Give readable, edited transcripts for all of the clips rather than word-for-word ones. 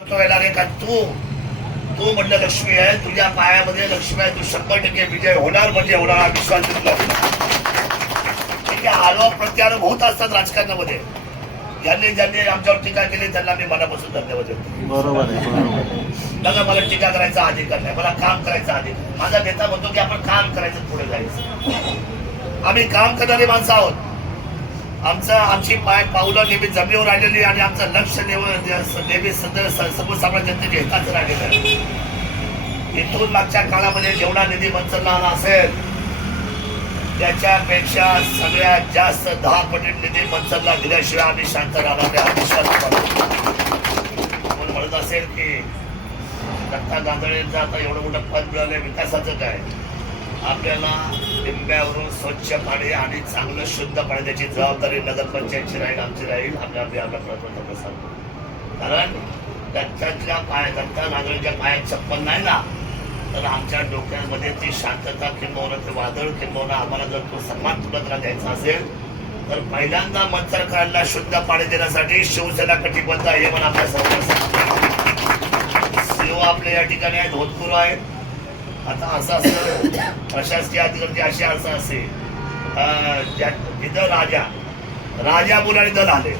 तो येणार आहे का तू तू म्हणलं लक्ष्मी आहे, तुझ्या पायामध्ये लक्ष्मी आहे, तू 100% विजय होणार म्हणजे होणार हा विश्वास तुला. आलो प्रत्यारोप होत असतात राजकारणामध्ये. ज्यांनी आमच्यावर टीका केली त्यांना मी मनापासून धन्यवाद देतो. बरोबर आहे. बघा, मला टीका करायचा अधिकार नाही, मला काम करायचा अधिकार. माझा नेता म्हणतो की आपण काम करायचं, पुढे जायचं. आम्ही काम करणारी माणसं आहोत. आमची पावलं नेहमी जमिनीवर राहिलेली आणि आमचं लक्ष नेहमी सर्वसामान्य जनतेच्या हिताचं राहिलेलं आहे. इथून मागच्या काळामध्ये जेवढा निधी मंचरला आला असेल त्याच्यापेक्षा सगळ्यात जास्त 10 पटीत निधी मंचरला दिल्याशिवाय आम्ही शांत राहणार नाही हा विश्वास आपण म्हणत असेल की दत्ता गांधळेंचं आता एवढं मोठं पद मिळालं, विकासाचं काय? आपल्याला लिंब्यावरून स्वच्छ पाणी आणि चांगलं शुद्ध पाणी द्यायची जबाबदारी नगरपंचायतची राहील, आमची राहील. आपल्या प्रयत्न सांगतो. कारण दत्ताच्या दत्ता गांधळेंच्या पायात चप्पल नाही ना, तर आमच्या डोक्यामध्ये ती शांतता किंबहुना ते वादळ किंबहुना आम्हाला जर तो सन्मान तुला द्यायचा असेल तर पहिल्यांदा मंचरकरांना शुद्ध पाणी देण्यासाठी शिवसेना कटिबद्ध आहे. पण आपल्या सर्व सीओ आपले या ठिकाणी आहेत, होतकरू आहेत. आता असं असं प्रशासकीय अधिकारी अशी असं असे तिथं राजा मुलाने दल आले.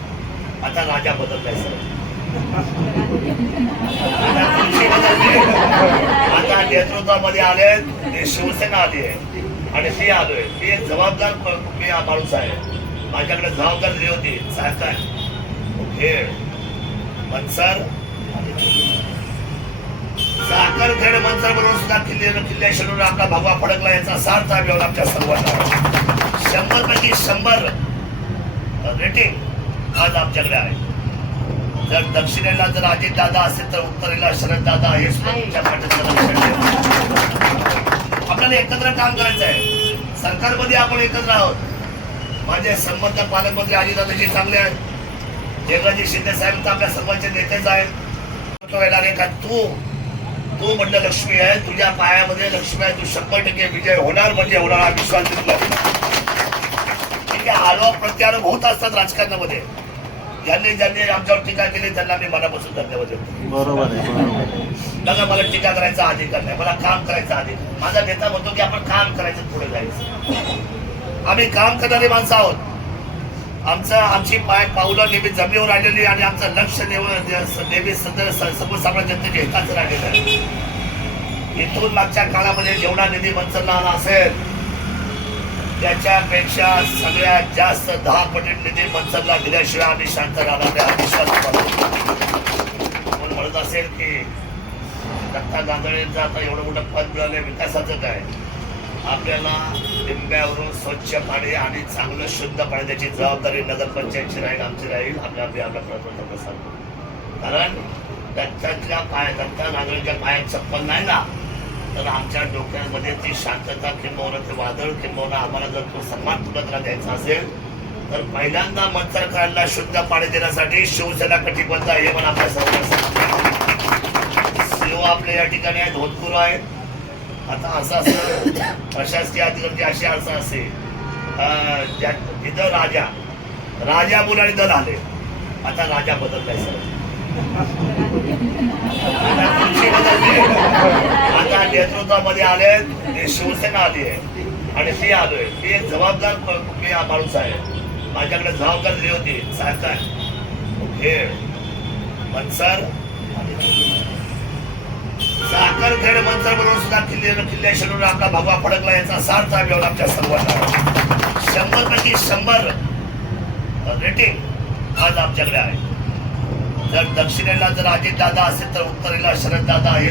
आता राजा बदललाय सर, आता नेतृत्वामध्ये आले ते शिवसेना आली आहे आणि मी आलोय. मी एक जबाबदार मी माणूस आहे. माझ्याकडे जबाबदारी होती सरकार खेळ मनसर साखरखेड मंचर बरोबर सुद्धा किल्ल्या शिरून आपला भगवा फडकला. याचा सार्थ आहे आमच्या सर्वांना. 100पैकी 100 रेटिंग आज आमच्याकडे आहे. जर दक्षिणेला जर अजितदादा असेल तर उत्तरेला शरददादा हे आपल्याला एकत्र काम करायचं आहे. सरकारमध्ये आपण एकत्र आहोत. माझे संबंध पालकमंत्री अजितदादाजी चांगले आहेत. एकनाथजी शिंदे साहेब तर आपल्या सर्वांचे नेतेच आहेत. तो येणार आहे का तू म्हणलं लक्ष्मी आहे, तुझ्या पायामध्ये लक्ष्मी आहे, तू 100% विजय होणार म्हणजे होणार हा विश्वास तुला. आलो प्रत्यारोप होत असतात राजकारणामध्ये. ज्यांनी आमच्यावर टीका केली त्यांना मी मनापासून धन्यवाद देतो. बरोबर आहे. बघा, मला टीका करायचा अधिकार नाही, मला काम करायचा अधिकार. माझा नेता म्हणतो की आपण काम करायचं, पुढे जायचं. आम्ही काम करणारी माणसं आहोत. आमची पावलं नेहमी जमिनीवर राहिलेली आणि आमचं लक्ष नेहमी सर्वसामान्य जनतेच्या हिताचं राहिलेलं आहे. इथून मागच्या काळामध्ये जेवढा निधी मंचरला आला असेल त्याच्यापेक्षा सगळ्यात जास्त 10 पटीत निधी मंचरला दिल्याशिवाय आम्ही शांत राहणार नाही हा विश्वास आपण म्हणत असेल की दत्ता गांधळेंचं आता एवढं मोठं पद मिळालं, विकासाचं काय? आपल्याला लिंब्यावरून स्वच्छ पाणी आणि चांगलं शुद्ध पाणी द्यायची जबाबदारी नगरपंचायतची राहील, आमची राहील. आपल्या प्रयत्न सांगतो. कारण दत्ता गांधळेंच्या पायात चप्पल नाही ना, तर आमच्या डोक्यामध्ये ती शांतता किंबहुना ते वादळ किंबहुना आम्हाला जर तो सन्मान तुला द्यायचा असेल तर पहिल्यांदा मंचरकरांना शुद्ध पाणी देण्यासाठी शिवसेना कटिबद्ध आहे. पण आपल्या सर्व सीओ आपले या ठिकाणी आहेत, होतकरू आहेत. आता असं असं प्रशासकीय अधिकारी अशी असं असे तिथं राजा मुलाने दल आले. आता राजा बदललाय सर, आता नेतृत्वामध्ये आले ते शिवसेना आली आहे आणि मी आलोय. मी एक जबाबदार मी माणूस आहे. माझ्याकडे जबाबदारी होती सरकार खेळ मनसर साखरखेड मंचर बरोबर सुद्धा किल्ल्या शिरून आपला भगवा फडकला. याचा सार्थ आहे आमच्या सर्वांना. 100पैकी 100 रेटिंग आज आमच्याकडे आहे. जर दक्षिणेला जर अजितदादा असेल तर उत्तरेला शरददादा हे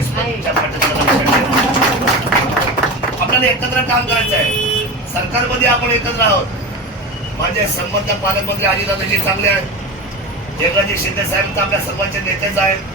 आपल्याला एकत्र काम करायचं आहे. सरकारमध्ये आपण एकत्र आहोत. माझे संबंध पालकमंत्री अजितदादाजी चांगले आहेत. एकनाथजी शिंदे साहेब तर आपल्या सर्वांचे नेतेच आहेत.